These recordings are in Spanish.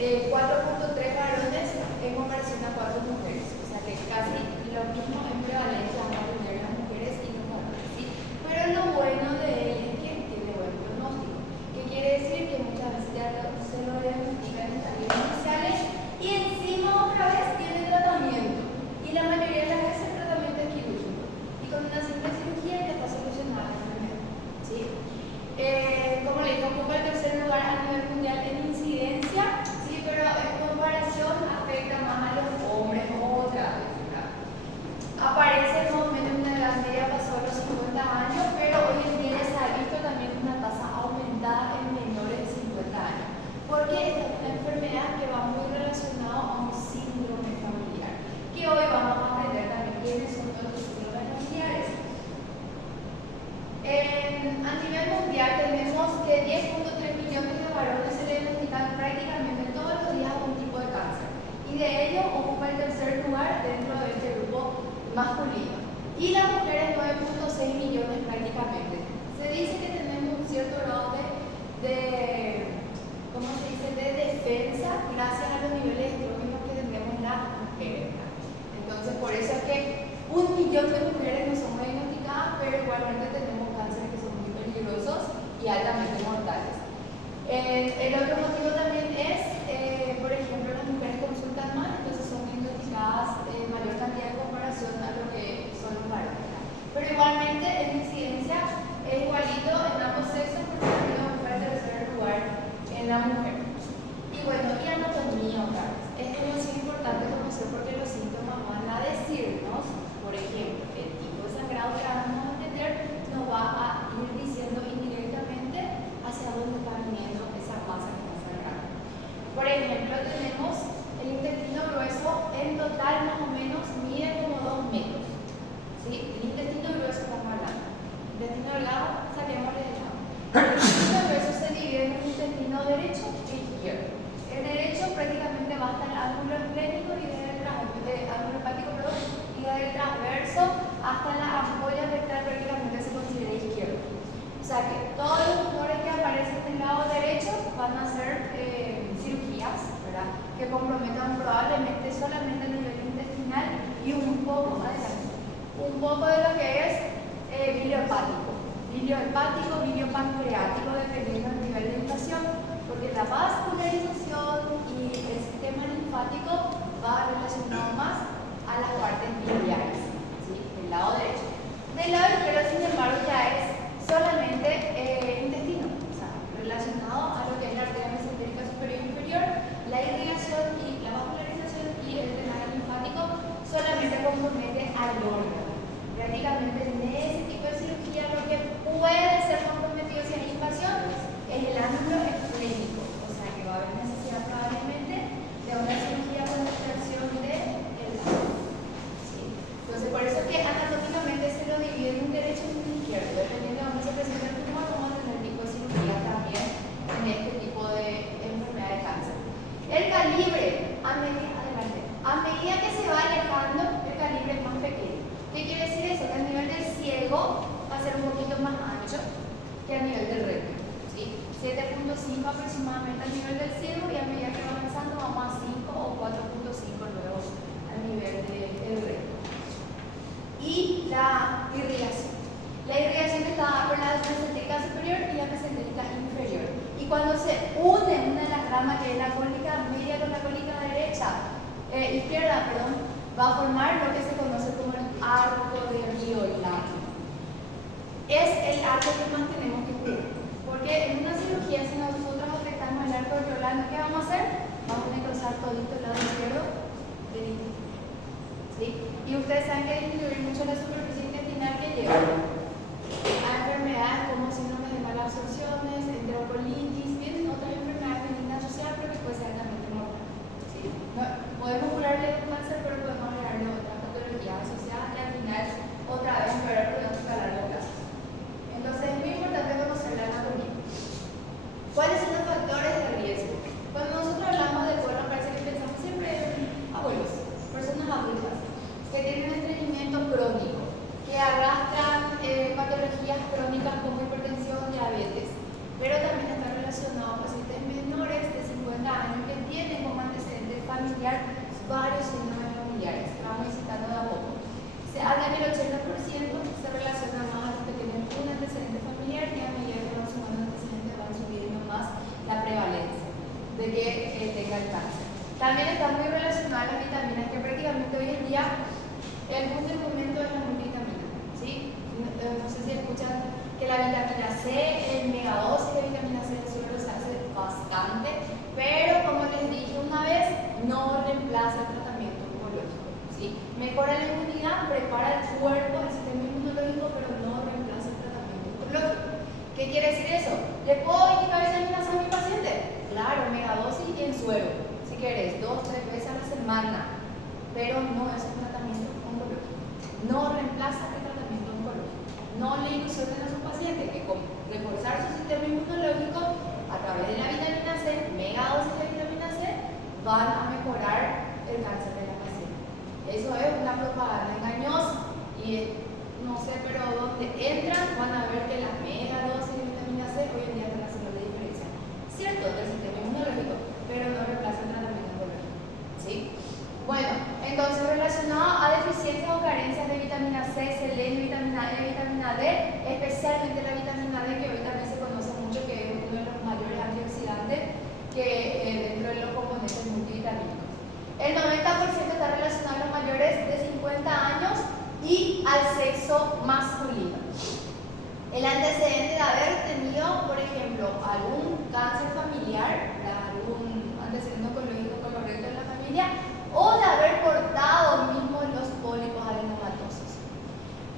4.3 varones en comparación a 4 mujeres. O sea que casi lo mismo en prevalencia van a tener las mujeres y los varones, ¿sí? Pero lo bueno de él es que tiene buen pronóstico. ¿Qué quiere decir? Que muchas veces ya se lo diagnostican en estadios iniciales y encima otra vez tiene tratamiento. Y la mayoría de las veces el tratamiento es quirúrgico. Y con una simple cirugía ya está solucionada la enfermedad, ¿sí? Como le digo, ocupa el tercer lugar a nivel mundial en incidencia, ¿sí? Pero en comparación afecta más a los hombres otra vez, ¿verdad? Aparece más o menos en una edad media pasó los 50 años, pero hoy en día ya se ha visto también una tasa aumentada en menores de 50 años. Porque esta es una enfermedad que va muy relacionada a un síndrome familiar, que hoy vamos a aprender también quiénes son los síndromes familiares. A nivel mundial tenemos que 10.3 millones de varones se le diagnostican prácticamente todos los días algún tipo de cáncer, y de ellos ocupa el tercer lugar dentro de este grupo masculino. Y las mujeres 9.6 millones prácticamente. Se dice que tenemos un cierto grado ¿cómo se dice?, de defensa gracias a los niveles estrógenos que tenemos las mujeres. Entonces por eso es que 1 millón de mujeres no somos diagnosticadas, pero igualmente tenemos cánceres que son muy peligrosos y altamente mortales. El otro motivo también es, por ejemplo, las mujeres consultan más, entonces son diagnosticadas en mayor cantidad en comparación a lo que son los varones. Pero igualmente en incidencia es igualito en ambos sexos, porque también ocupa el tercer lugar en la mujer. Y bueno, y anatomía otra vez. Esto es muy importante conocer porque los síntomas van a decirnos, por ejemplo, el tipo de sangrado que vamos a tener nos va a ir diciendo indirectamente hacia dónde está viniendo esa masa que está sangrando. Por ejemplo, tenemos el intestino grueso, en total más o menos mide como 2 metros. ¿Sí? El intestino grueso estamos hablando. El intestino delgado, saquemos el delgado. El intestino grueso se divide en el intestino derecho e izquierdo. El derecho prácticamente va hasta el ángulo esplénico y desde el ángulo hepático, y desde el transverso hasta la ampolla rectal prácticamente se considera izquierdo. O sea que todos los tumores que aparecen del lado derecho van a ser cirugías, ¿verdad?, que comprometan probablemente solamente el nivel intestinal y un poco de lo que es bilio hepático, bilio pancreático, dependiendo del nivel de inflamación, porque la vascularización y el sistema linfático va relacionado más a las partes biliares, ¿sí?, del lado derecho. Del lado izquierdo, sin embargo, ya es solamente intestino, o sea, relacionado a lo que es la arteria mesentérica superior e inferior, la irrigación y la vascularización y el drenaje linfático solamente compromete al órgano. Prácticamente en ese tipo de cirugía lo que puede ser comprometido si hay invasión es el ángulo esplénico, o sea que va a haber necesidad probablemente de una cirugía con extracción del ángulo. ¿Sí? Entonces por eso es que anatómicamente se lo divide en un derecho y un izquierdo, dependiendo de dónde se presenta el tumor, vamos a tener tipo de cirugía también en este tipo de enfermedad de cáncer. El calibre, a medida que se va alejando, el calibre es más pequeño. ¿Qué quiere decir eso? Que a nivel del ciego va a ser un poquito más ancho que a nivel del recto, ¿sí? 7.5 aproximadamente a nivel del ciego, y a medida que va avanzando vamos a 5 o 4.5 luego a nivel del recto. Y la irrigación. La irrigación está por la mesentérica superior y la mesentérica inferior. Y cuando se une una de las ramas, que es la cólica media con la cólica izquierda, va a formar lo que se conoce como el arco de Riolano. Es el arco que más tenemos que cuidar, porque en una cirugía, si nosotros afectamos el arco de Riolano, ¿qué vamos a hacer? Vamos a necrosar todito el lado izquierdo del intestino, ¿sí? Y ustedes saben que disminuir mucho la superficie intestinal que lleva a enfermedades como síndromes de malas absorciones, enterocolitis, vienen otras enfermedades benignas asociadas, pero que puede ser altamente mortal, ¿sí? No, podemos curarle un cáncer, pero podemos agregarle otras patologías asociadas que al final otra vez empeorar el pronóstico a largo plazo. Entonces es muy importante conocer la anatomía. ¿Cuáles son los factores de riesgo? Cuando nosotros hablamos de colon, parece que pensamos siempre en abuelos, personas adultas que tienen estreñimiento crónico, que arrastran familiar varios síndromes familiares, que vamos a ir citando de a poco. Se habla que el 80% se relaciona más a los que tienen un antecedente familiar y a medida que van sumando antecedentes van subiendo más la prevalencia de que tenga el cáncer. También está muy relacionado a las vitaminas, que prácticamente hoy en día el boom del momento es la multivitamina, ¿sí? No sé si escuchan que la vitamina C, el megadosis de vitamina C del suelo se hace bastante, pero como les dije una vez, no reemplaza el tratamiento oncológico, ¿sí? Mejora la inmunidad, prepara el cuerpo, el sistema inmunológico, pero no reemplaza el tratamiento oncológico. ¿Qué quiere decir eso? ¿Le puedo indicar vitamina C a mi paciente? Claro, megadosis y en suero, si quieres, 2-3 veces a la semana, pero no es un tratamiento oncológico. No reemplaza el tratamiento oncológico. No le ilusionen a su paciente que con reforzar su sistema inmunológico a través de la vitamina C, megadosis de vitamina C, van a mejorar el cáncer de la paciente. Eso es una propaganda engañosa y no sé, pero donde entran van a ver que las megadosis de vitamina C hoy en día están haciendo la diferencia. Cierto, del sistema inmunológico, pero no reemplaza el tratamiento oncológico, ¿sí? Bueno, entonces relacionado a deficiencias o carencias de vitamina C, selenio, vitamina E, vitamina D, especialmente la vitamina D, que hoy también se conoce mucho que es uno de los mayores antioxidantes que dentro de los componentes multivitamínicos. El 90% está relacionado a los mayores de 50 años y al sexo masculino. El antecedente de haber tenido, por ejemplo, algún cáncer familiar, algún antecedente oncológico colorecto en la familia, o de haber portado mismo los pólipos adenomatosos.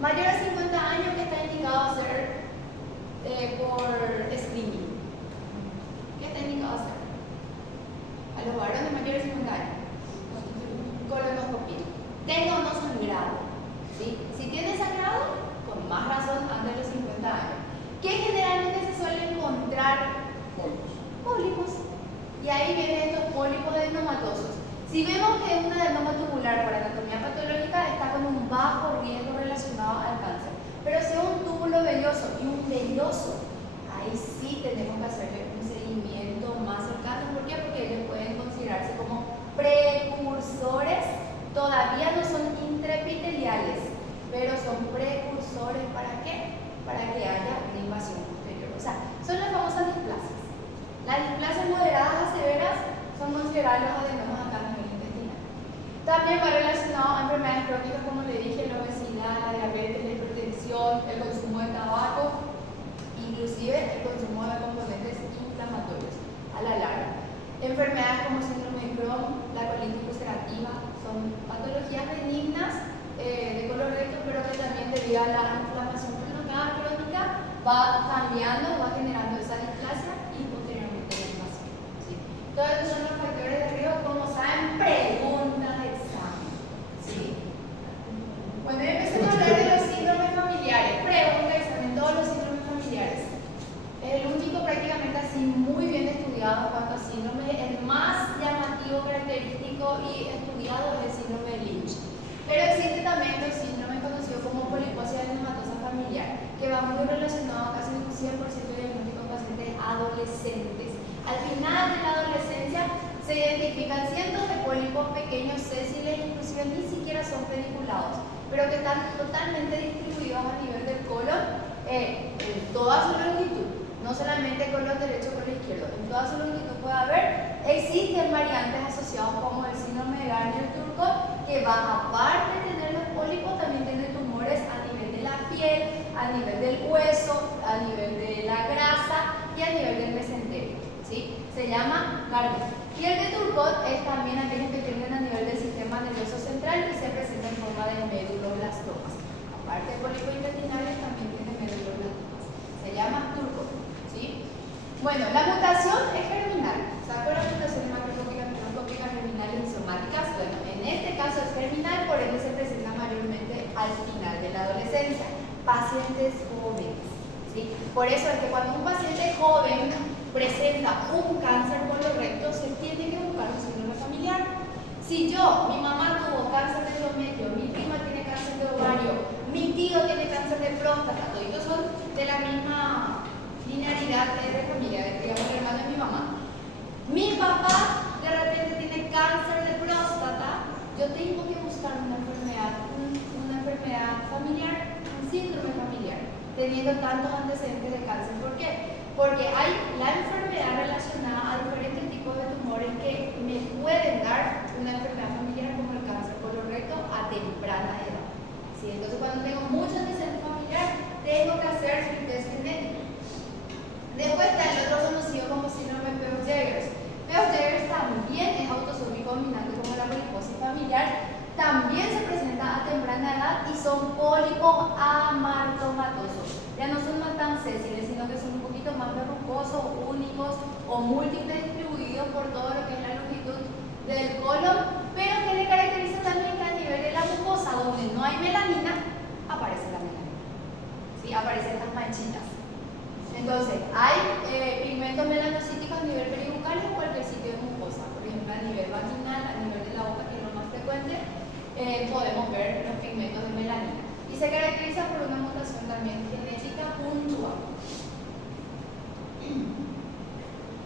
Mayor a 50 años, que está indicado hacer por screening. ¿Qué está indicado hacer? A los varones mayores de 50 años. Colonoscopia. Tenga o no sangrado. ¿Sí? Si tiene sangrado, con más razón antes de los 50 años. ¿Qué generalmente se suele encontrar? Pólipos. Y ahí vienen estos pólipos adenomatosos. Si vemos que un adenoma tubular por anatomía patológica está con un bajo riesgo relacionado al cáncer, pero si es un túbulo velloso y un velloso, ahí sí tenemos que hacerle un seguimiento más cercano. ¿Por qué? Porque ellos pueden considerarse como precursores, todavía no son intraepiteliales, pero son precursores. ¿Para qué? Para que haya una invasión posterior. O sea, son las famosas displasias. Las displasias moderadas a severas son consideradas los adenomas acá a nivel intestinal. También va relacionado a enfermedades crónicas, como le dije, la obesidad, la diabetes, la hipertensión, el consumo de tabaco, inclusive el consumo de componentes inflamatorios a la larga. Enfermedades como síndrome de Crohn, la colitis ulcerativa, son patologías benignas de colorecto, pero que también debido a la inflamación prolongada crónica va cambiando, va generando esa displasia y posteriormente la invasión, ¿sí? Todos esos son los factores de riesgo, como saben, preguntas de examen, ¿sí? Bueno, empecemos a hablar de los síndromes familiares. Pregunta de examen, todos los síndromes familiares. Es el único prácticamente así muy bien estudiado en cuanto a síndrome. El más llamativo, característico y estudiado es el síndrome de Lynch. Pero existe también el síndrome conocido como poliposis adenomatosa familiar, que va muy relacionado a casi un 100% de diagnóstico en pacientes adolescentes. Al final de la adolescencia se identifican cientos de pólipos pequeños, sésiles, inclusive ni siquiera son pedigulados, pero que están totalmente distribuidos a nivel del colon en toda su longitud, no solamente colon derecho o colon izquierdo, en toda su longitud puede haber. Existen variantes asociados como el síndrome de Garnier-Turco, que va, aparte de tener los pólipos, también tiene tumores a nivel de la piel, a nivel del hueso, a nivel de la grasa y a nivel del mesenterio, ¿sí? Se llama Garnier. Y el de Turcot es también aquellos que tienen a nivel del sistema nervioso central y se presenta en forma de meduloblastomas. Aparte de pólipos intestinales, también tiene meduloblastomas. Se llama Turcot, ¿sí? Bueno, la mutación es germinal. ¿Se acuerdan de mutaciones macroscópicas, microscópicas, germinales y somáticas? Bueno, en este caso es germinal, por ende se presenta mayormente al final de la adolescencia. Pacientes jóvenes, ¿sí? Por eso es que cuando un paciente joven presenta un cáncer colorecto, se tiene que buscar un síndrome familiar. Si mi mamá tuvo cáncer de endometrio, mi prima tiene cáncer de ovario, mi tío tiene cáncer de próstata, todos son de la misma linealidad de familia, digamos el hermano de mi mamá. Mi papá de repente tiene cáncer de próstata, tengo que buscar una enfermedad familiar, un síndrome familiar, teniendo tantos antecedentes de cáncer. ¿Por qué? Porque hay la enfermedad relacionada a diferentes tipos de tumores que me pueden dar una enfermedad familiar como el cáncer colorectal a temprana edad. ¿Sí? Entonces, cuando tengo muchos antecedentes familiares, tengo que hacer mi test genético. Después está el otro conocido como síndrome Peutz-Jeghers. Peutz-Jeghers también es autosómico dominante como la poliposis familiar, también se presenta a temprana edad y son pólipos amartomatosos. Ya no son más tan sésiles, sino que son un poquito más verrucosos, únicos o múltiples distribuidos por todo lo que es la longitud del colon, pero que le caracteriza también que a nivel de la mucosa, donde no hay melanina, aparece la melanina. ¿Sí? Aparecen estas manchitas. Entonces, hay pigmentos melanocíticos a nivel peribucal en cualquier sitio de mucosa, por ejemplo a nivel vaginal, a nivel de la boca, que es lo más frecuente, podemos ver los pigmentos de melanina. Y se caracteriza por una mutación también genética puntual.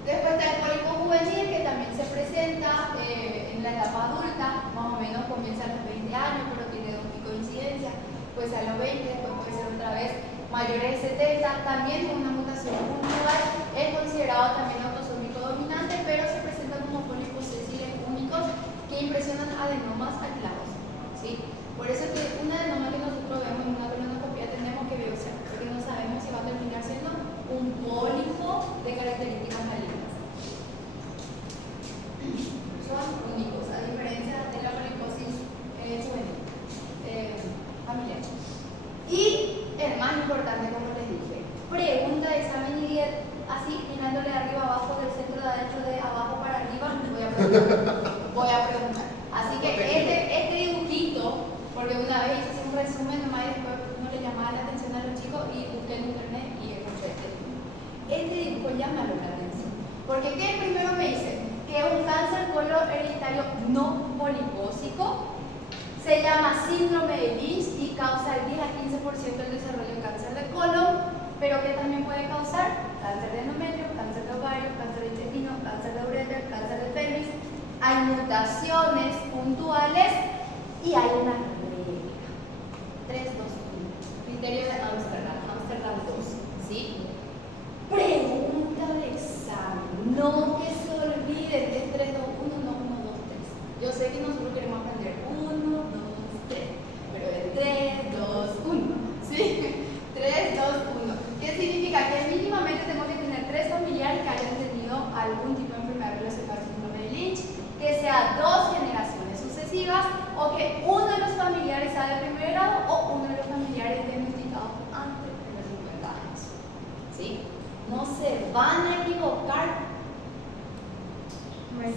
Después está el pólipo juvenil, que también se presenta en la etapa adulta, más o menos comienza a los 20 años, pero tiene dos picos de incidencia, pues a los 20, después puede ser otra vez mayores de 70, también es una mutación puntual, es considerado también autosómico dominante, pero se presenta como pólipos sésiles únicos que impresionan adenomas aislados. ¿Sí? Por eso es que un adenoma que nosotros vemos en una colonoscopia tenemos que biopsiar, porque no sabemos si va a terminar siendo un pólipo de características malignas. Son únicos, a diferencia de la poliposis juvenil familiar. Y el más importante, como les dije, pregunta de examen y dieta, así mirándole de arriba abajo, del centro de adentro, de abajo para arriba, voy a preguntar. Así que este dibujito, porque una vez hice un resumen nomás y después no le llamaba la atención a los chicos y busqué en internet y encontré este dibujo llama la atención. Porque ¿qué primero me dice? Que un cáncer colon hereditario no polipósico se llama síndrome de Lynch y causa el 10 a 15% del desarrollo de cáncer de colon, pero que también puede causar cáncer de endometrio, cáncer de ovario, cáncer de intestino, cáncer de ureter, cáncer de pelvis. Hay mutaciones puntuales y hay una regla. 3, 2, 1. Criterio de Amsterdam 2. ¿Sí? Pregunta de examen. No que se olviden que es 3, 2, 1, no 1, 2, 3. Yo sé que nosotros queremos aprender 1, 2, 3, pero es 3, 2, 1. ¿Sí? 3, 2, 1. ¿Qué significa? Que mínimamente tengo que tener 3 familiares que hayan tenido algún tipo de enfermedad relacionada al síndrome de Lynch, que sea 2 generaciones sucesivas, o que uno de los familiares sea de primer grado o uno de los familiares diagnosticados antes de los 50 años. ¿Sí? No se van a equivocar.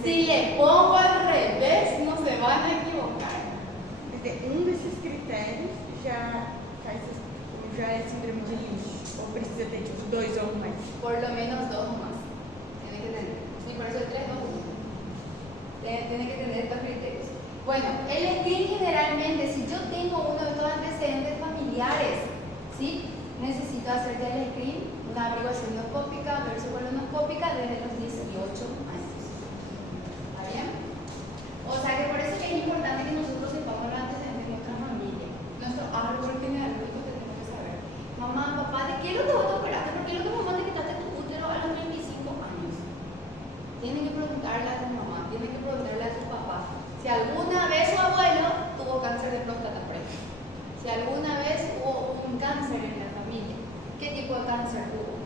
Si le pongo al revés, no se van a equivocar. Desses critérios já é síndrome de Lynch, ou precisa ter tipo 2 ou mais? Por lo menos 2 o más. Tiene que tener. Sí, por eso el 3, 2, 1. Tiene que tener estos criterios. Bueno, el screen generalmente, si yo tengo uno de estos antecedentes familiares, ¿sí? Necesito hacerte el screen, una averiguación endoscópica versus colonoscópica desde los 18 años. ¿Está bien? O sea que por eso es que es importante que nosotros sepamos los antecedentes de nuestra familia, nuestro árbol genealógico que tenemos que saber. Mamá, papá, ¿de qué es lo que vos te operaste? ¿Por qué es lo que mamá te quitaste tu útero a los 25 años? Tienen que preguntarle a tu mamá, tienen que preguntarle a tu papá. Si alguna vez su abuelo tuvo cáncer de próstata, por ejemplo. Si alguna vez hubo un cáncer en la familia, ¿qué tipo de cáncer hubo?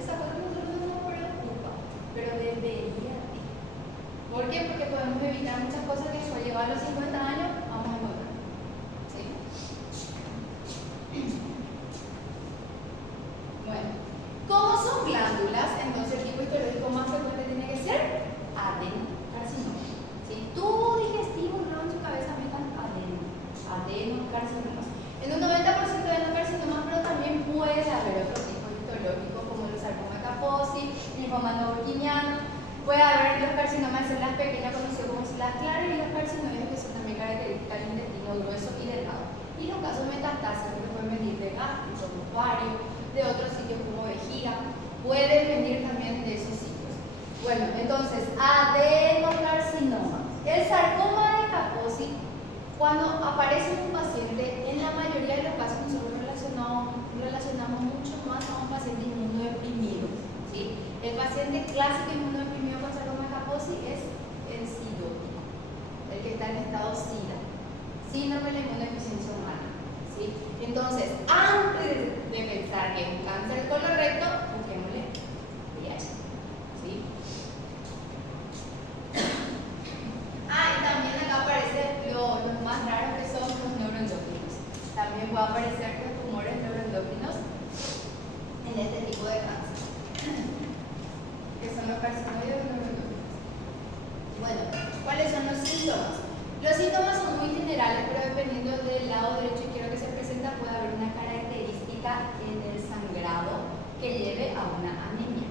Esa cosa nosotros no nos preocupa, pero debería. ¿Por qué? Porque podemos evitar muchas cosas que después llegar a los 50 años vamos a encontrar. ¿Sí? Bueno, ¿cómo son glándulas? Entonces el tipo histológico más frecuente tiene que ser adenocarcinoma. ¿Sí? Tubo digestivo, no en su cabeza metan adenocarcinomas. En un 90% de adenocarcinomas, pero también puede haber otro tipo histológico como el sarcoma Kaposi, linfoma no-Burkiiniano. Puede haber los carcinomas de células pequeñas conocidos como células claras y los carcinoides que son también características del intestino grueso y delgado. Y los casos metastáticos que pueden venir de gástrico, ovario, de otros sitios como vejiga, pueden venir también de esos sitios. Bueno, entonces, adenocarcinoma. El sarcoma de Kaposi relacionamos mucho más a un paciente inmunodeprimido, ¿sí? El paciente clásico inmunodeprimido con sarcoma de Kaposi es el sidótico, el que está en estado SIDA, síndrome de la inmunodeficiencia humana, ¿sí? Entonces, antes de pensar que es un cáncer colorecto, busquémosle VIH, ¿sí? Y también acá aparece los más raros que son los neuroendocrinos. También puede aparecer los tumores neuroendocrinos en este tipo de cáncer, que son los carcinoides neuroendocrinos. Bueno, ¿cuáles son los síntomas? Los síntomas son muy generales, pero dependiendo del lado derecho y izquierdo que se presenta, puede haber una característica en el sangrado que lleve a una anemia.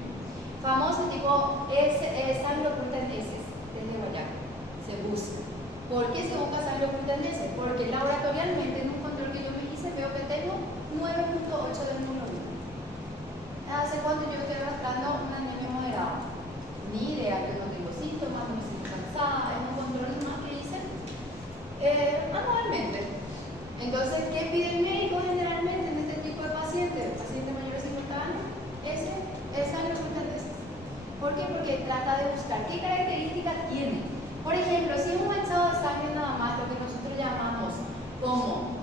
Famoso tipo sangre oculta en heces, desde Guayana, se busca. ¿Por qué se busca sangre oculta en heces? Porque laboratorialmente en un control que yo me hice veo que tengo 9.8 de hemoglobina. ¿Hace cuánto yo estoy demostrando una anemia moderada? Ni idea, que no tengo síntomas, no estoy cansada, es un control más que hice anualmente. Entonces, ¿qué pide el médico generalmente en este tipo de pacientes? Pacientes mayores de 50 años, es sangre oculta en heces. ¿Por qué? Porque trata de buscar qué características tiene. Por ejemplo, si es un manchado de sangre nada más, lo que nosotros llamamos como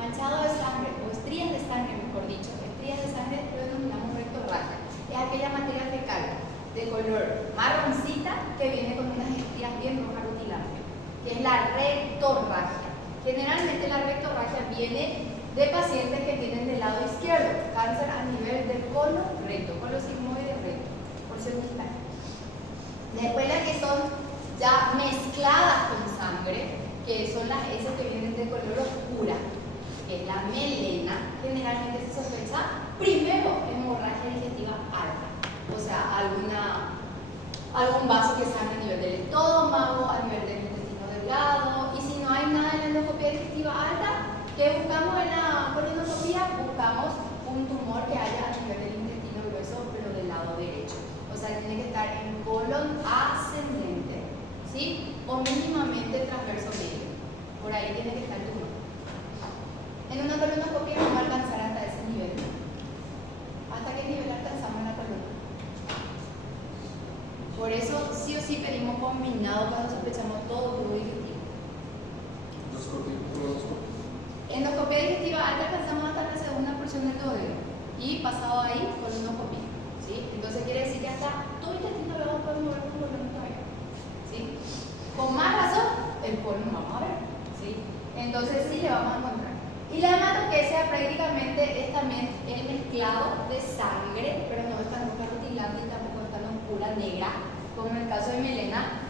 manchado de sangre o estrías de sangre, mejor dicho, estrías de sangre lo denominamos rectorragia. Es aquella materia fecal de color marroncita que viene con unas estrías bien rojas rutilantes, que es la rectorragia. Generalmente la rectorragia viene de pacientes que tienen del lado izquierdo cáncer a nivel del colon recto, colon sigmoide recto, por ser unital. Después las que son ya mezcladas con sangre, que son las heces que vienen de color oscura, que es la melena, generalmente se sospecha primero hemorragia digestiva alta, o sea, algún vaso que sangre a nivel del estómago, a nivel del intestino delgado, y si no hay nada en la endoscopia digestiva alta, ¿qué buscamos en la colonoscopia? Buscamos un tumor que haya a nivel del intestino grueso, pero del lado derecho. O sea, tiene que estar en colon ascendente, ¿sí? O mínimamente transverso medio. Por ahí tiene que estar el tumor. En una colonoscopia no va a alcanzar hasta ese nivel. ¿Hasta qué nivel alcanzamos en la columna? Por eso, sí o sí pedimos combinado cuando sospechamos todo tubo digestivo. Endoscopia digestiva alta alcanzamos hasta la segunda porción del duodeno. Y pasado ahí, colonoscopia. ¿Sí? Entonces quiere decir que hasta todo intestino lo vamos a poder mover con colon todavía. ¿Sí? Con más razón, el colon vamos a ver. ¿Sí? Entonces sí le vamos a encontrar. Y la hematoquesia prácticamente es también el mezclado de sangre, pero no es tan roja rutilante y tampoco es tan oscura negra, como en el caso de melena.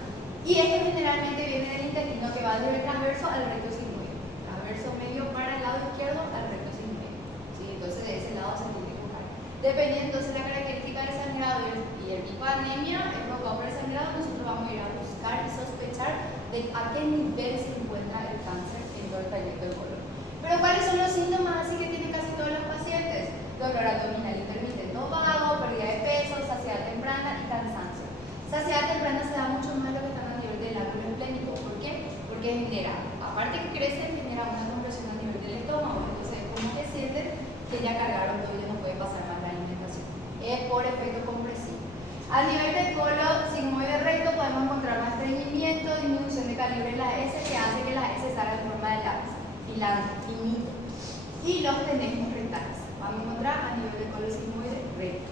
Y esto generalmente viene del intestino que va desde el transverso al recto sigmoide. Transverso medio para el lado izquierdo al recto sigmoide. ¿Sí? Entonces de ese lado se tiene que buscar. Dependiendo entonces de la característica del sangrado y el tipo de anemia, el provocado por el sangrado, nosotros vamos a ir a buscar y sospechar de a qué nivel se encuentra el cáncer en todo el trayecto del colon. Pero ¿cuáles son los síntomas así que tienen casi todos los pacientes? Dolor abdominal intermitente o vago, pérdida de peso, saciedad temprana y cansancio. Saciedad temprana se da mucho más lo que están a nivel del ángulo esplénico. ¿Por qué? Porque genera, aparte que crece, genera una compresión a nivel del estómago. Entonces, como que sienten que ya cargaron todo y ya no puede pasar más la alimentación. Es por efecto compresivo. A nivel del colon sigmoide recto podemos encontrar más estreñimiento, disminución de calibre en las heces que hace que las heces salgan en forma de lápiz, finito. Y los tenemos rectales. Vamos a encontrar a nivel del colon sigmoide recto.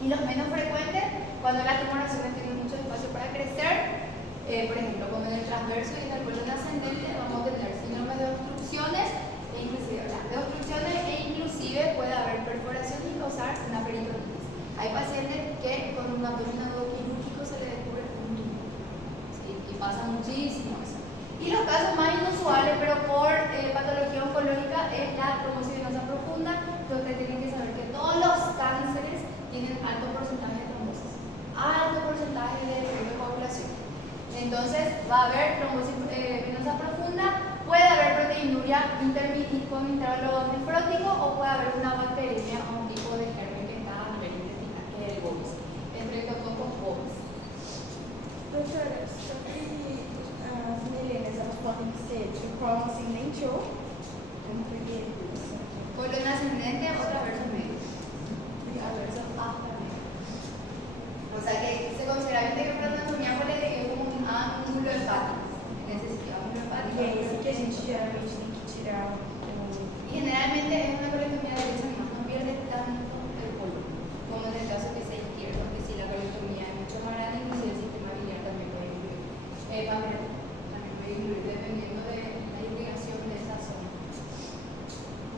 Y los menos frecuentes, cuando las tumoraciones tienen mucho espacio para crecer, por ejemplo, como en el transverso y en el colon ascendente, vamos a tener síndrome de obstrucciones e inclusive puede haber perforación y causar una peritonitis. Hay pacientes que con un abdomen quirúrgico se le descubre un tumor, ¿sí? Y pasa muchísimo eso. Y los casos más inusuales, pero por patología oncológica, es la trombosis venosa profunda, que ustedes tienen que saber que todos los cánceres tienen alto porcentaje de trombosis, alto porcentaje de coagulación. Entonces va a haber trombosis venosa profunda, puede haber proteinuria con intervalo nefrótico o puede haber una bacteremia o un tipo de germen que está a nivel intestinal, que es el bovis, Streptococcus bovis. Doutora, sobre as melenas, elas podem ser de cólon ascendente ou como primeiro?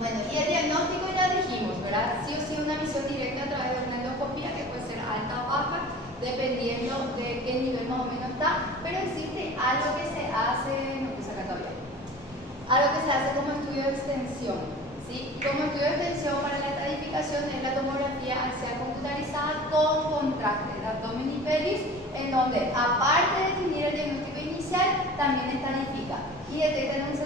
Bueno, y el diagnóstico ya dijimos, ¿verdad? Sí o sí una visión directa a través de una endoscopía que puede ser alta o baja, dependiendo de qué nivel más o menos está, pero existe algo que se hace, no puse acá todavía, algo que se hace como estudio de extensión, ¿sí? Como estudio de extensión para la estratificación es la tomografía axial computarizada con contraste de abdomen y pelvis, en donde aparte de definir el diagnóstico inicial, también estratifica y detecta en un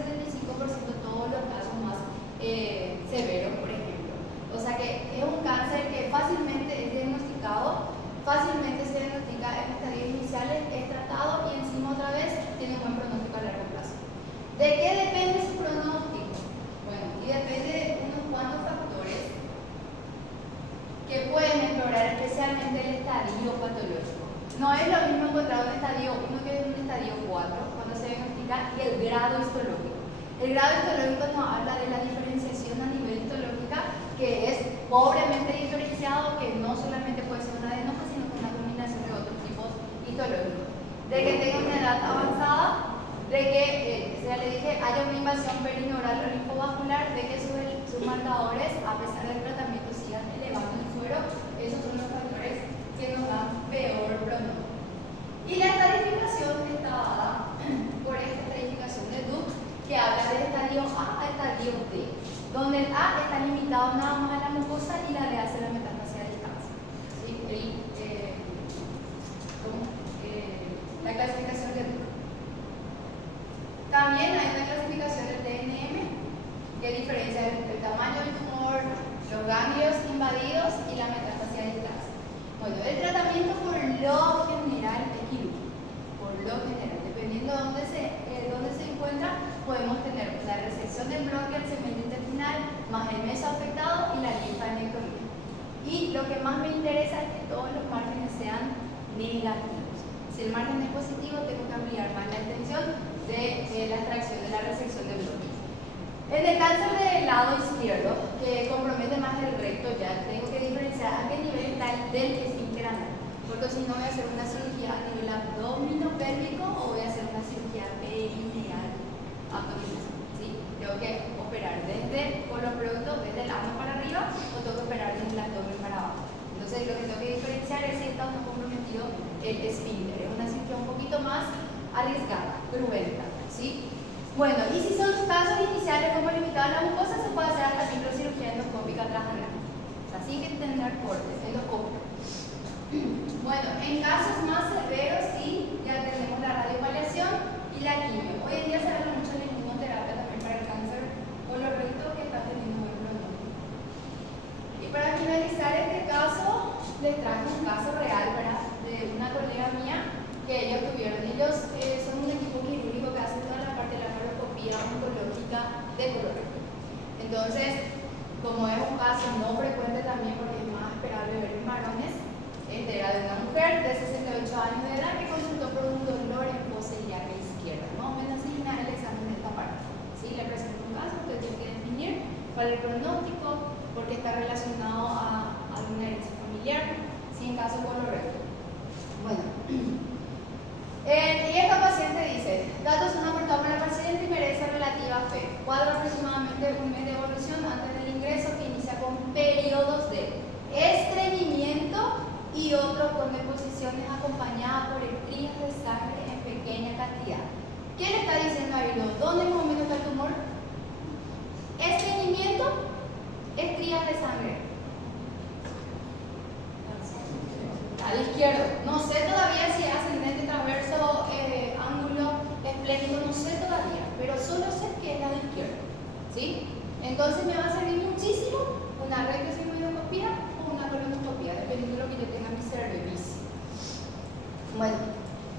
75% todos los casos más severos, por ejemplo. O sea que es un cáncer que fácilmente es diagnosticado, fácilmente se diagnostica en estadios iniciales, es tratado y encima otra vez tiene un buen pronóstico a largo plazo. ¿De qué depende su pronóstico? Bueno, y depende de unos cuantos factores que pueden empeorar especialmente el estadio patológico. No es lo mismo encontrar un estadio 1 que un estadio 4 cuando se diagnostica y el grado histológico. El grado histológico nos habla de la diferenciación a nivel histológica, que es pobremente diferenciado, que no solamente puede ser una adenoma, sino con una combinación de otros tipos histológicos. De que tenga una edad avanzada, de que, ya le dije, haya una invasión perineural o linfovascular, de que sus marcadores, a pesar del tratamiento, sigan elevando el suero. Esos son los factores que nos dan peor pronóstico. Y la estratificación está dada por esta estratificación de Duke, que habla del estadio A al estadio D, donde el A está limitado nada más a la mucosa y la D hace la metastasia del cáncer. ¿Sí? La clasificación de Duke. También hay una clasificación del DNM que diferencia el tamaño del tumor, los ganglios invadidos y la metastasia del cáncer. Bueno, el tratamiento por lo general es quirúrgico. Por lo general, dependiendo de dónde se encuentra, podemos tener la resección del bronquio, el segmento intestinal, más el meso afectado y la linfadenectomía. Y lo que más me interesa es que todos los márgenes sean negativos. Si el margen es positivo, tengo que ampliar más la extensión de la extracción de la resección del bronquio. En el cáncer del lado izquierdo, que compromete más el recto, ya tengo que diferenciar a qué nivel está el del esfínter anal. Porque si no voy a hacer una cirugía a nivel abdominopélvico o voy a hacer una cirugía perineal abdominal. ¿Sí? Tengo que operar desde coloproducto, desde el ano para arriba, o tengo que operar desde el abdomen para abajo. Entonces lo que tengo que diferenciar es si está o no comprometido el esfínter. Es una cirugía un poquito más arriesgada, cruenta. ¿Sí? Bueno, y si son los casos iniciales como limitado a la mucosa, se puede hacer hasta microcirugía endoscópica transarterial. O sea, sin que tener cortes endoscópicos. Bueno, en casos más severos sí, ya tenemos la radiopaliación y la quimio. Hoy en día se habla mucho de la inmunoterapia también para el cáncer colorectal que está teniendo buen pronóstico. Y para finalizar este caso, les traje un caso real, ¿verdad? De una colega mía que ellos tuvieron. Ellos son un equipo quirúrgico que hace toda la parte de la laparoscopía oncológica de colorectal. Entonces, como es un caso no frecuente también porque es más esperable ver en varones, era de una mujer de 68 años de edad que consultó por un dolor en fosa ilíaca izquierda. Más o menos así el examen de esta parte. ¿Sí? Le presento un caso, usted tiene que definir cuál es el pronóstico, porque está relacionado a alguna herencia familiar, si en caso colorectal. Bueno, y esta paciente dice, datos son aportados por la paciente y merece relativa fe. Cuadro aproximadamente un mes de evolución antes del ingreso que inicia con periodos de estreñimiento y otros con deposiciones acompañadas por estrías de sangre en pequeña cantidad. ¿Qué le está diciendo ahí? ¿Dónde más o menos está el tumor? Estreñimiento, estrías de sangre. Al izquierdo. No sé todavía si es ascendente, transverso, ángulo, esplénico, no sé todavía, pero solo sé que es lado izquierdo. ¿Sí? Entonces me va a servir muchísimo una rectosigmoidoscopía o una colonoscopía, dependiendo de lo que yo tenga en mi cervicis. Bueno,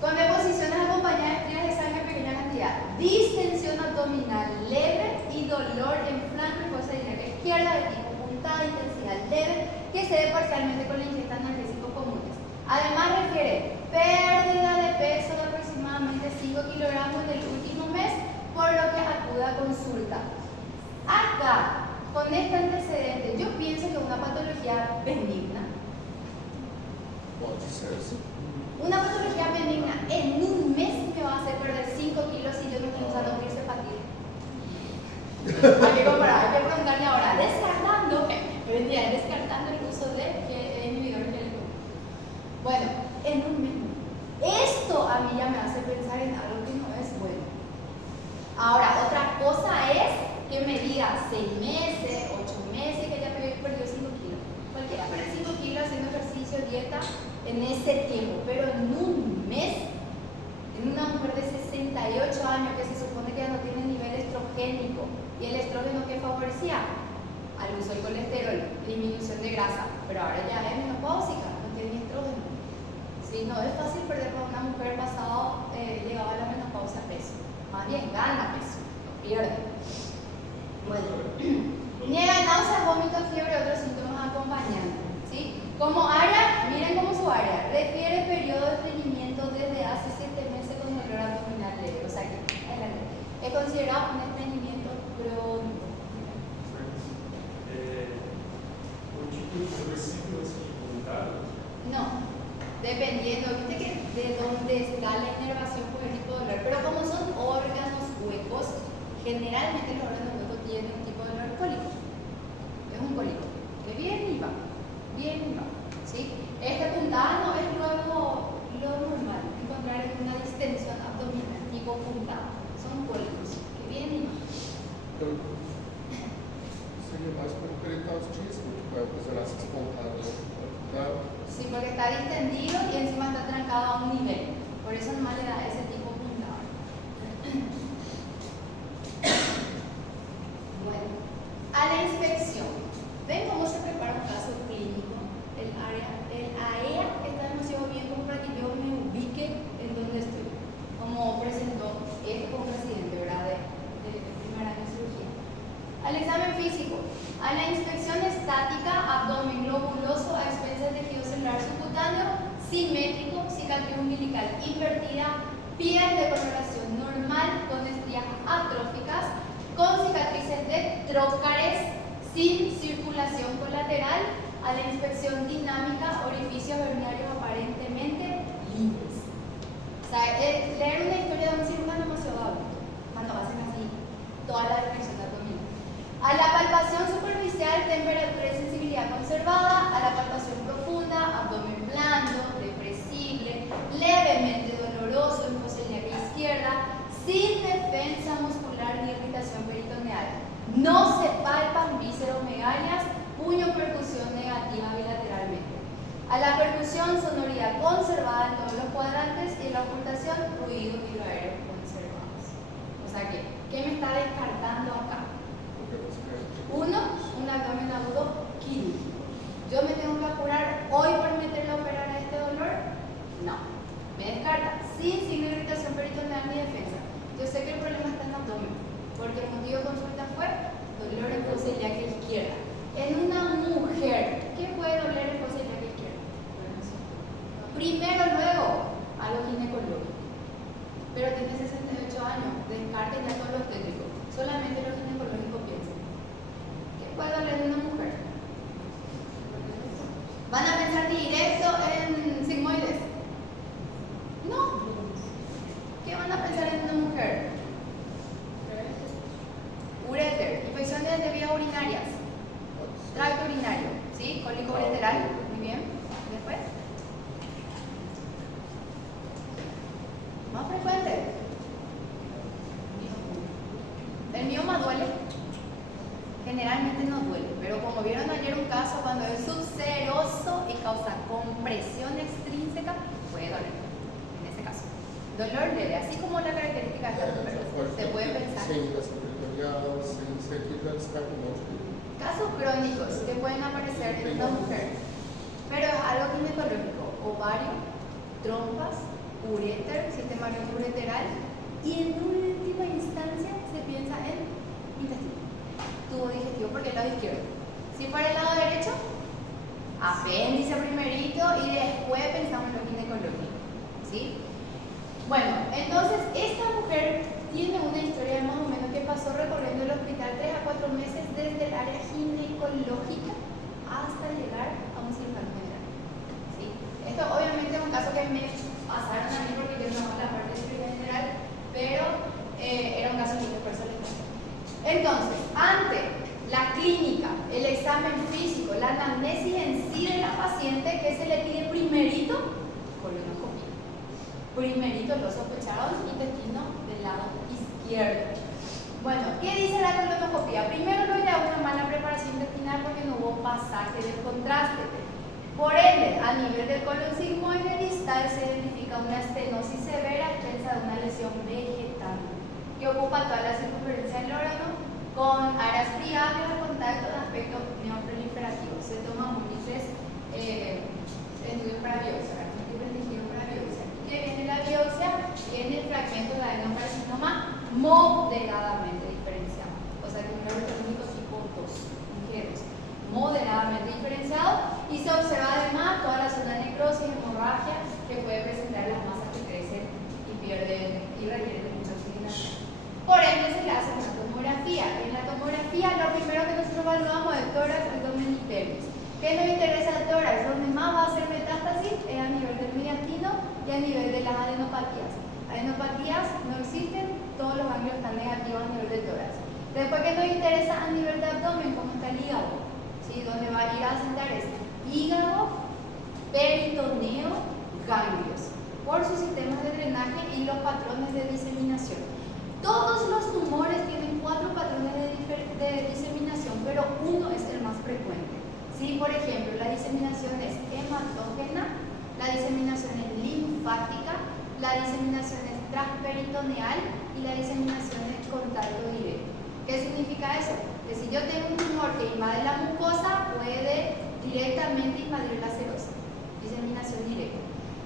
con deposiciones acompañadas de estrías de sangre en pequeña cantidad, distensión abdominal leve y dolor en flanco y fosa ilíaca izquierda de tipo puntada, intensidad leve, que se dé parcialmente con la ingesta de analgésicos comunes. Además refiere pérdida de peso de aproximadamente 5 kilogramos en el último mes, por lo que acuda a consulta. Acá, con este antecedente, yo pienso que una patología benigna. Una patología benigna en un mes me va a hacer perder 5 kilos si yo no estoy usando Crisepatide. Hay que comparar, hay que preguntarle ahora. a mí ya me hace pensar en algo que no es bueno. Ahora, otra cosa es que me diga 6 meses, 8 meses que ya perdió 5 kilos. Cualquiera pierde 5 kilos haciendo ejercicio, dieta en ese tiempo, pero en un mes, en una mujer de 68 años que se supone que ya no tiene nivel estrogénico y el estrógeno que favorecía al uso del colesterol, disminución de grasa, pero ahora ya es menopáusica, no tiene estrógeno. Sí, no es fácil perder para una mujer pasado llegado a la menopausia peso, más bien gana peso, no pierde. Bueno, niega náuseas, vómitos, fiebre y otros síntomas acompañantes. ¿Sí? Como área, miren cómo su área refiere periodo de estreñimiento desde hace 7 meses con dolor abdominal leve. O sea que es considerado un estreñimiento crónico. O título progresivo de dificultad. No, dependiendo, viste que de dónde está la inervación por el tipo de dolor. Pero como son órganos huecos, generalmente los órganos huecos tienen un tipo de dolor cólico. Es un cólico que viene y va. Bien, no, ¿sí? Esta puntada no es luego lo normal, encontrar una distensión abdominal tipo puntada. Son cólicos que vienen y van. Seria mais por peritonitismo, que vai fazer essas pontadas. Sí, porque está distendido y encima está trancado a un nivel. Por eso nomás le da ese tipo de puntada. Bueno, a la inspección. ¿Ven cómo se prepara un caso clínico? El AEA está demasiado bien como para que yo me ubique en donde estoy. Como presentó como presidente, ¿verdad? De primer año de cirugía. Al examen físico. A la inspección estática, abdomen globuloso a expensas de tejido celular subcutáneo, simétrico, cicatriz umbilical invertida, piel de coloración normal con estrías atróficas, con cicatrices de trócares, sin circulación colateral. A la inspección dinámica, orificios herniarios aparentemente libres. O sea, leer una historia de un cirujano es demasiado adulto cuando hacen así toda la descripción abdominal. A la palpación superficial, temperatura y sensibilidad conservada. A la palpación profunda, abdomen blando, depresible, levemente doloroso en fosa ilíaca izquierda, sin defensa muscular ni irritación peritoneal. No se palpan visceromegalias, puño percusión negativa bilateralmente. A la percusión, sonoridad conservada en todos los cuadrantes y en la ocultación, ruido hidroaéreo conservados. O sea que, ¿qué me está descartando acá? Uno, un abdomen agudo quirúrgico. ¿Yo me tengo que apurar hoy por meterle a operar a este dolor? No. Me descarta, sin signo de irritación peritoneal ni defensa. Yo sé que el problema está en el abdomen, porque el motivo de consulta fue dolor en fosa ilíaca izquierda. En una mujer, ¿qué puede doler en fosa ilíaca izquierda? Primero, luego, algo ginecológico. Pero tiene 68 años, descarten ya todo lo estético. Solamente lo ginecológico piensa. ¿Qué puede doler en una mujer? ¿Van a pensar directo en sigmoides? No. ¿Qué van a pensar en una mujer? Uréter, infecciones de vías urinarias, tracto urinario, ¿sí? Cólico ureteral, muy bien. Después, más frecuente, el mioma duele, generalmente no duele, pero como vieron ayer un caso cuando es subseroso y causa compresión extrínseca, puede doler, en ese caso. Dolor leve, así como la característica de esta mujer, se puede pensar. Casos crónicos que pueden aparecer en una mujer, pero es algo ginecológico, ovario, trompas, uréter, sistema ureteral, y en última instancia se piensa en intestino, tubo digestivo, porque el lado izquierdo. Si fuera el lado derecho, apéndice primerito y después pensamos en lo ginecológico, ¿sí? Bueno, entonces esta mujer tiene una historia de más o menos que pasó recorriendo el hospital 3 a 4 meses desde el área ginecológica hasta llegar a un cirujano general, ¿sí? Esto obviamente es un caso que me pasaron a mí porque yo no hago la parte de cirugía general, pero era un caso que por eso les conté. Entonces, ante la clínica, el examen físico, la anamnesis en sí de la paciente, ¿qué se le pide primerito? Colonoscopia. Primerito lo sospecharon, intestino del lado izquierdo. Bueno, ¿qué dice la colonoscopia? Primero no era una mala preparación intestinal porque no hubo pasaje del contraste. Por ende, a nivel del colon sigmoide distal se identifica una estenosis severa extensa de una lesión vegetal que ocupa toda la circunferencia del órgano con áreas friables de contacto de aspecto neoproliferativo. Se toman múltiples estudios para biopsia, múltiples tejidos para biopsia. ¿Qué viene la biopsia? Viene el fragmento de adenocarcinoma moderadamente diferenciado, o sea que un neurotónico tipo 2, ligeros, moderadamente diferenciado, y se observa además toda la zona de necrosis, hemorragia que puede presentar las masas que crecen y pierden y requieren de mucha oxigenación. Por ende se le hace una tomografía. En la tomografía lo primero que nosotros evaluamos es el tórax, abdomen y pelvis. ¿Qué nos interesa el tórax? Donde más va a hacer metástasis es a nivel del mediastino y a nivel de las adenopatías. Adenopatías no existen, todos los ganglios están negativos a nivel del tórax. Después, ¿qué nos interesa a nivel de abdomen? ¿Cómo está el hígado? ¿Sí? Donde va a ir a sentar es hígado, peritoneo, ganglios, por sus sistemas de drenaje y los patrones de diseminación. Todos los tumores tienen 4 patrones de diseminación, pero uno es el más frecuente. ¿Sí? Por ejemplo, la diseminación es hematógena, la diseminación es linfática, la diseminación es transperitoneal y la diseminación es contacto directo. ¿Qué significa eso? Que si yo tengo un tumor que invade la mucosa, puede directamente invadir la serosa. Diseminación directa.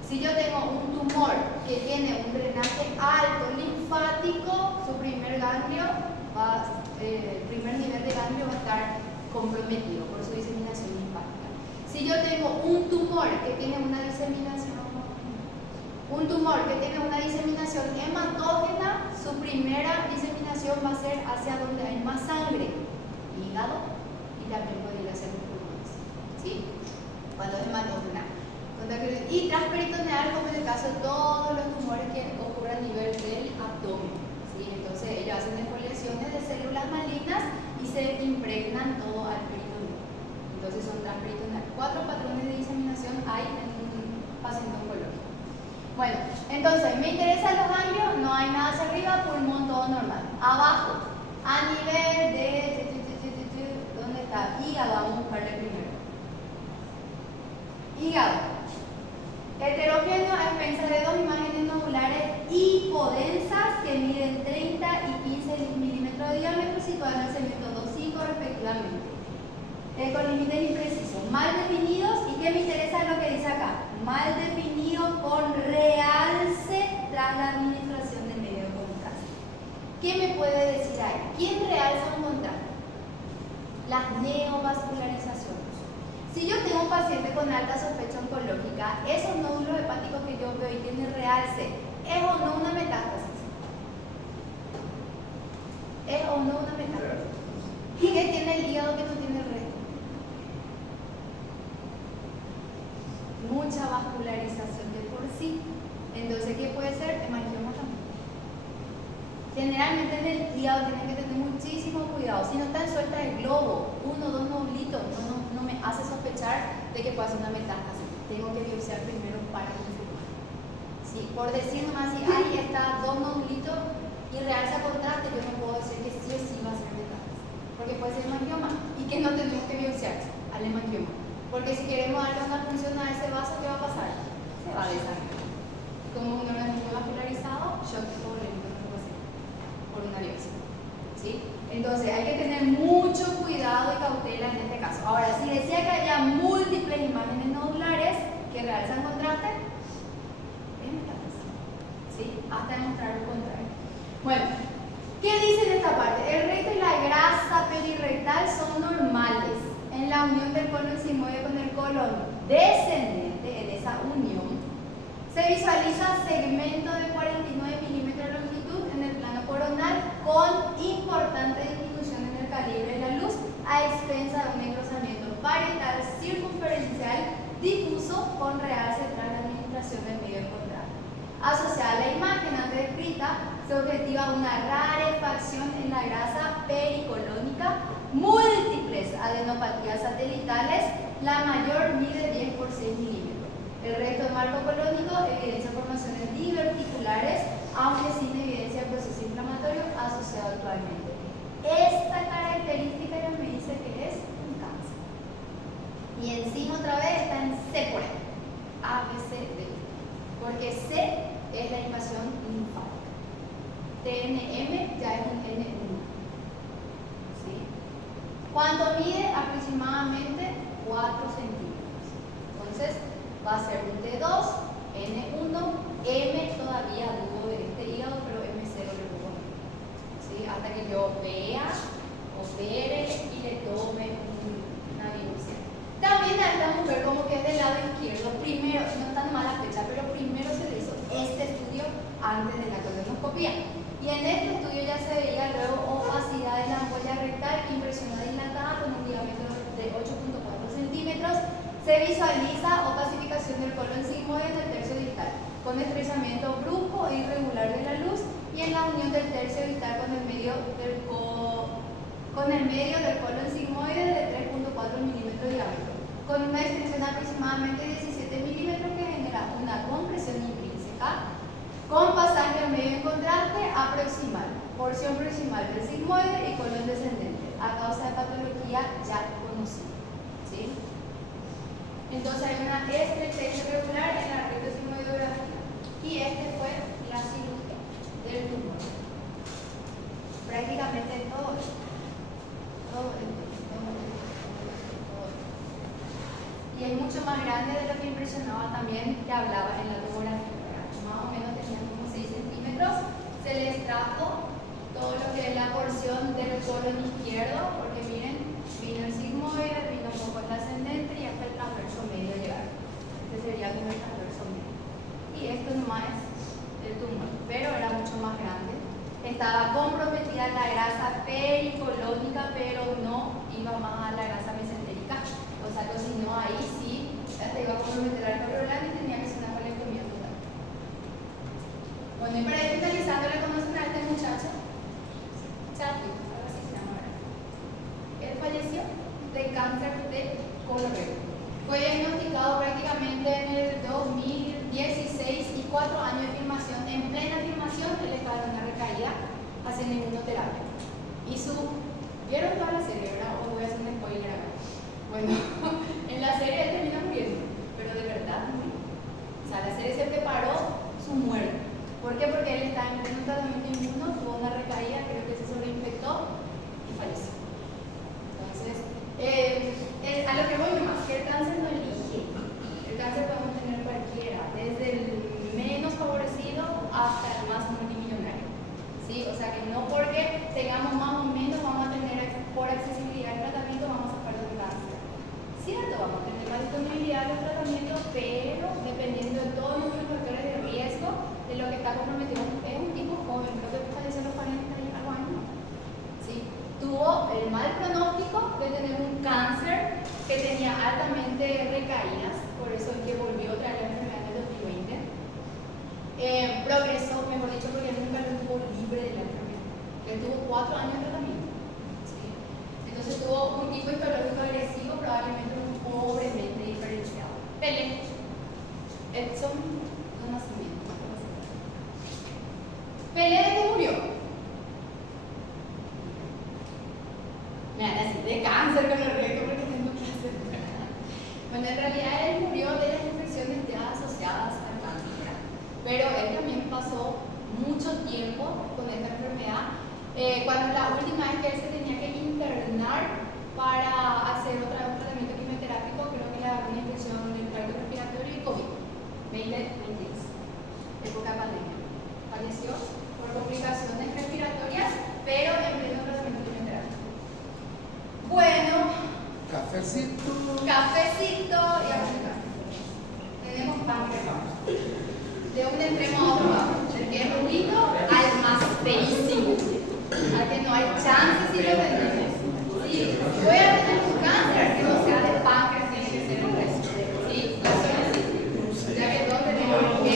Si yo tengo un tumor que tiene un drenaje alto linfático, su primer ganglio, el primer nivel de ganglio va a estar comprometido por su diseminación linfática. Si yo tengo un tumor que tiene una diseminación hematógena, su primera diseminación va a ser hacia donde hay más sangre, hígado, y también puede ir hacia los pulmones, ¿sí? Cuando es hematógena. Y transperitoneal, como en el caso de todos los tumores que ocurren a nivel del abdomen, ¿sí? Entonces ellos hacen exfoliaciones de células malignas y se impregnan todo al peritoneo. Entonces son transperitoneal. 4 patrones de diseminación hay en un paciente oncológico. Bueno, entonces, ¿me interesan los ganglios? No hay nada hacia arriba, pulmón todo normal. Abajo, a nivel de... ¿Dónde está? Hígado, vamos a buscarle primero. Hígado. Heterogéneo a expensas de 2 imágenes nodulares hipodensas que miden 30 y 15 milímetros de diámetro, situadas en el segmento 2 y 5 respectivamente. Con límites imprecisos, mal definidos. ¿Y qué me interesa lo que dice acá? Mal definido con realce tras la administración de medio de contraste. ¿Qué me puede decir ahí? ¿Quién realza un contraste? Las neovascularizaciones. Si yo tengo un paciente con alta sospecha oncológica, esos nódulos hepáticos que yo veo y tienen realce, ¿es o no una metástasis? ¿Es o no una metástasis? ¿Y qué tiene el hígado que no tiene el resto? Mucha vascularización de por sí. Entonces, ¿qué puede ser? Hemangioma también. Generalmente en el hígado tienen que tener muchísimo cuidado. Si no están sueltas el globo, 1 o 2 nodulitos, no me hace sospechar de que pueda ser una metástasis. Tengo que biopsiar primero para confirmar. Sí, por decir nomás, si ahí está 2 nodulitos y realza contraste, yo no puedo decir que sí o sí va a ser metástasis. Porque puede ser hemangioma y que no tenemos que biopsiar al hemangioma. Porque si queremos darle una función a ese vaso, ¿qué va a pasar? Se va a desangrar. Como un organismo vascularizado, shock hipovolémico no puede ser por una biopsia. ¿Sí? Entonces hay que tener mucho cuidado y cautela en este caso. Ahora, si decía que había múltiples imágenes nodulares que realzan contraste, es metástasis. ¿Sí? Hasta demostrar lo contrario. Bueno, ¿qué dice en esta parte? El recto y la grasa perirrectal son normales. En la unión del colon sigmoide con el colon descendente, en esa unión, se visualiza segmento de 49 milímetros de longitud en el plano coronal con importante disminución en el calibre de la luz a expensa de un engrosamiento parietal circunferencial difuso con realce tras la administración del medio de contraste. Asociada a la imagen antes descrita, se objetiva una rarefacción en la grasa pericolónica, múltiples adenopatías satelitales, la mayor mide 10 por 6 milímetros. El resto del marco colónico evidencia formaciones diverticulares, aunque sin evidencia de proceso inflamatorio asociado actualmente. Esta característica ya me dice que es un cáncer. Y encima otra vez está en C por ahí. A, B, C, D. Porque C es la invasión linfática. TNM ya es un N1. ¿Sí? ¿Cuánto mide? Aproximadamente 4 centímetros. Entonces va a ser un T2, N1, M todavía dudo de este hígado, pero M0 le puedo poner. ¿Sí? Hasta que yo vea, opere y le tome una biopsia. También a esta mujer como que es del lado izquierdo, primero, no es tan mala fecha, pero primero se le hizo este estudio antes de la colonoscopia. Y en este estudio ya se veía luego opacidad de la ampolla rectal, impresión dilatada con un diámetro de 8.4 centímetros. Se visualiza opacificación del colon sigmoide del tercio distal, con estrechamiento brusco e irregular de la luz y en la unión del tercio distal con el medio del colon sigmoide de 3.4 milímetros de diámetro, con una extensión de aproximadamente 17 milímetros que genera una compresión intrínseca con pasaje al medio en contraste aproximal, porción proximal del sigmoide y colon descendente, a causa de patología ya conocida. ¿Sí? Entonces hay una estrechez irregular en la rectosigmoidografía y este fue la cirugía del tumor. Prácticamente todo esto. Y es mucho más grande de lo que impresionaba también que hablaba en la tomografía. Más o menos tenían como 6 centímetros. Se le extrajo todo lo que es la porción del colon izquierdo, porque miren, vino el sigmoide, vino un poco el ascendente y hasta el transverso medio llegar. Este sería como el transverso medio. Y esto nomás es el tumor, pero era mucho más grande. Estaba comprometida la grasa pericolónica, pero no iba más a la grasa mesentérica. O sea, que si no, ahí sí, hasta iba a comprometer al coronario y tenía que ser una colectomía total. Bueno, y para ir finalizando, ¿le conocen a este muchacho? Chapi, ahora sí se llama, ¿verdad? Él falleció de cáncer de colorectal. Fue diagnosticado prácticamente en el 2016 y 4 años de filmación. En plena filmación, él estaba en una recaída haciendo inmunoterapia. ¿Vieron toda la serie, verdad? O voy a hacer un spoiler acá. Bueno, en la serie él termina muriendo, pero de verdad murió. O sea, la serie se preparó su muerte. ¿Por qué? Porque él estaba en pleno tratamiento inmuno, tuvo una recaída, creo que se sobreinfectó y falleció. Entonces, a lo que voy nomás, que el cáncer no elige. El cáncer podemos tener cualquiera, desde el menos favorecido hasta el más multimillonario. ¿Sí? O sea que no porque tengamos más o menos vamos a tener por accesibilidad al tratamiento vamos a sacar del cáncer. Cierto, vamos a tener más disponibilidad del tratamiento, pero dependiendo de todos nuestros factores de riesgo, de lo que está comprometido, es un tipo joven, creo que falleció a los 40 y algo años. ¿Sí? Tuvo el mal pronóstico de tener un cáncer que tenía altamente recaídas, por eso es que volvió otra vez la enfermedad en el 2020. Progresó, mejor dicho, porque nunca lo tuvo libre de la enfermedad. Él tuvo 4 años de tratamiento. ¿Sí? Entonces tuvo un tipo histológico agresivo, probablemente un pobremente diferenciado. Pelé, Edson, no nacimiento. Pelé, ¿de qué murió? Me van a decir de cáncer con el recto porque tengo que hacer. Bueno, en realidad él murió de las infecciones ya asociadas al cáncer. Pero él también pasó mucho tiempo con esta enfermedad. Cuando la última vez que él se tenía que internar para hacer un tratamiento quimioterápico, creo que le agarró una infección del tracto respiratorio y COVID. 2020, época de pandemia. Falleció por complicaciones respiratorias, pero en pleno tratamiento quimioterápico. Bueno, Cafecito. cafecito y azúcar. Tenemos pan preparado. De un extremo a otro lado, del que es bonito al más feísimo, al que no hay chance si lo vendemos.